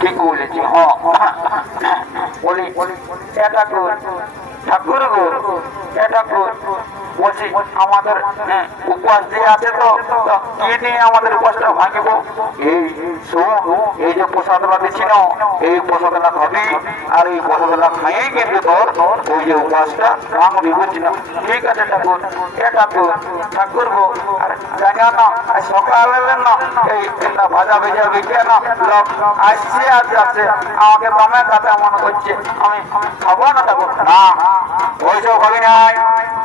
ঠিক বলেছি হ্যাঁ বলি এ ঠাকুর গো। এ ঠাকুর, বলছি, আমাদের উপবাস দিয়ে আছে তো কি নিয়ে আমাদের উপবাসটা ভাঙিব? এই শোন, এই যে প্রসাদটা দিচ্ছি না, এই প্রসাদটা খাবি, আর এই প্রসাদটা খাইয়ে কিন্তু তোর ওই যে উপবাসটা ভাঙবি বুঝছি না? ঠিক আছে ঠাকুর, এ ঠাকুর ঠাকুর গো, আর জানিও না সকালে না, এই তিনটা ভাজা ভেজা বেঁচে না, লোক আসছে আর যাচ্ছে। আমাকে দমে কাছে মনে করছে আমি খাব না ঠাকুর? না। ওইসব খাবি নাই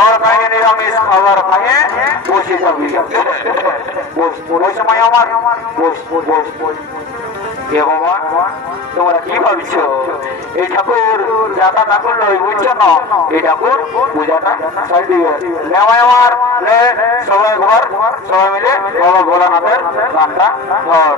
জল খাইয়ে নিরামিষ খাবার খাইয়ে বসে যাবি। ওই সময় আমার এ বাবা তোমরা কি ভাবছ? এই ঠাকুর যাতা ঠাকুর নয় বুঝছ না? এই ঠাকুর পূজাটা দিয়ে নেওয়াই আমার নে। সবাই ঘর, সবাই মিলে বাবা ভোলানাথের গানটা ঘর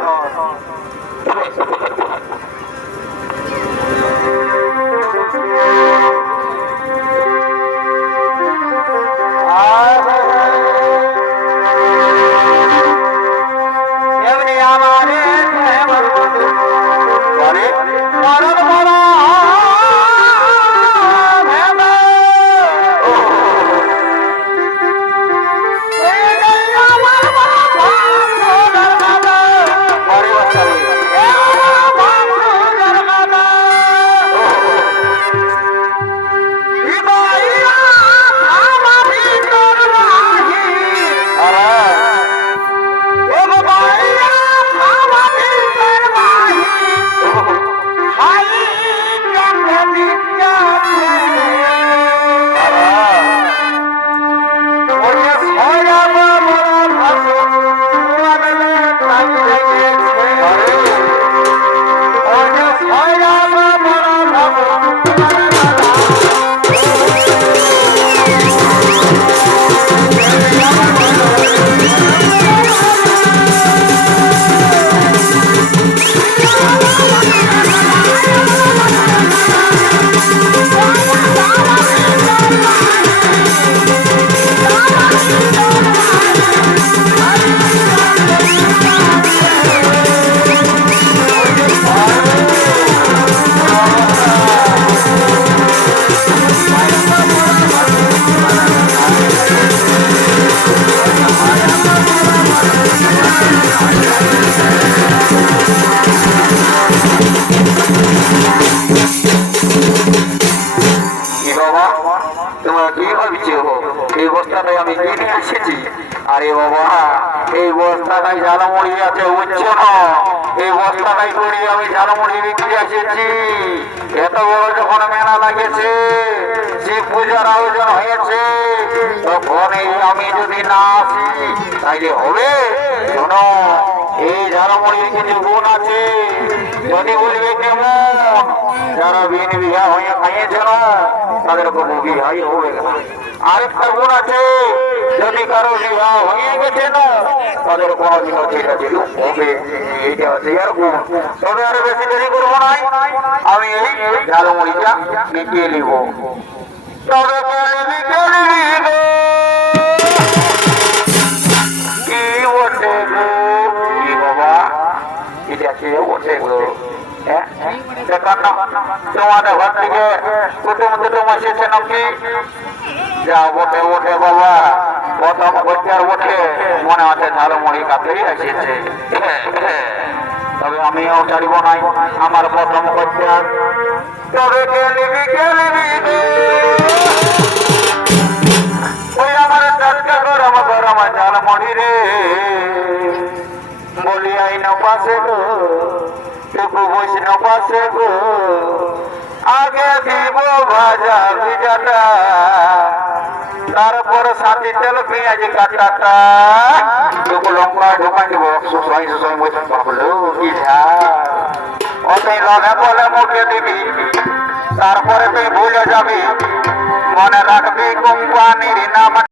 এই বস্তাটাই আমি কিনে এসেছি। আরে বাবা, এই বস্তাটাই ঝালমুড়ি আছে, বুঝছ এই বস্তাটাই করে আমি ঝালমুড়ি বিক্রি এসেছি। এত বড় যখন মেলা লাগেছে, শিব পূজার আয়োজন হয়েছে, তখন এই আমি যদি না আসি, তাইলে হবে? শোনো, এই ঝালমুড়ির কিছু গুণ আছে। যদি বলবে কেমন? যারা বিন বিঘা হয়ে খাইয়েছিল তাদের কোনো বিহাই হবে না। আরেকটা গুণ আছে, যদি কারও বিবাহ হয়ে গেছে না, তাদের কোনো দিন সেটা দিল হবে। এইটা হচ্ছে আর গুণ। তবে আর বেশি দেরি করব নাই আমি এই ঝালমুড়িটা বিকিয়ে নিব। তবে বিকিয়ে নিব গো হ্যাঁ দেখান না, তোমাদের ঘর থেকে কুটুম কুটুম এসেছে নাকি যা ওঠে, বাবা। প্রথম খরচার ওঠে। মনে হচ্ছে ঝালমুড়ি কাপড়ি এসেছে। তবে আমিও ছাড়ব নাই। আমার প্রথম খরচার তবে কে নিবি কে নিবি? আগে দিব তারপর সাথে তেল, পেঁয়াজ কাটাটা। টুকু লঙ্কা ঢোকাই দিব সুসাই সুসাই বৈষ্ণ বাবলো কি ঝাল। মিলনে বলে মুখে দিবি, তারপরে তুই ভুলে যাবি। মনে রাখবি, কোম্পানির নাম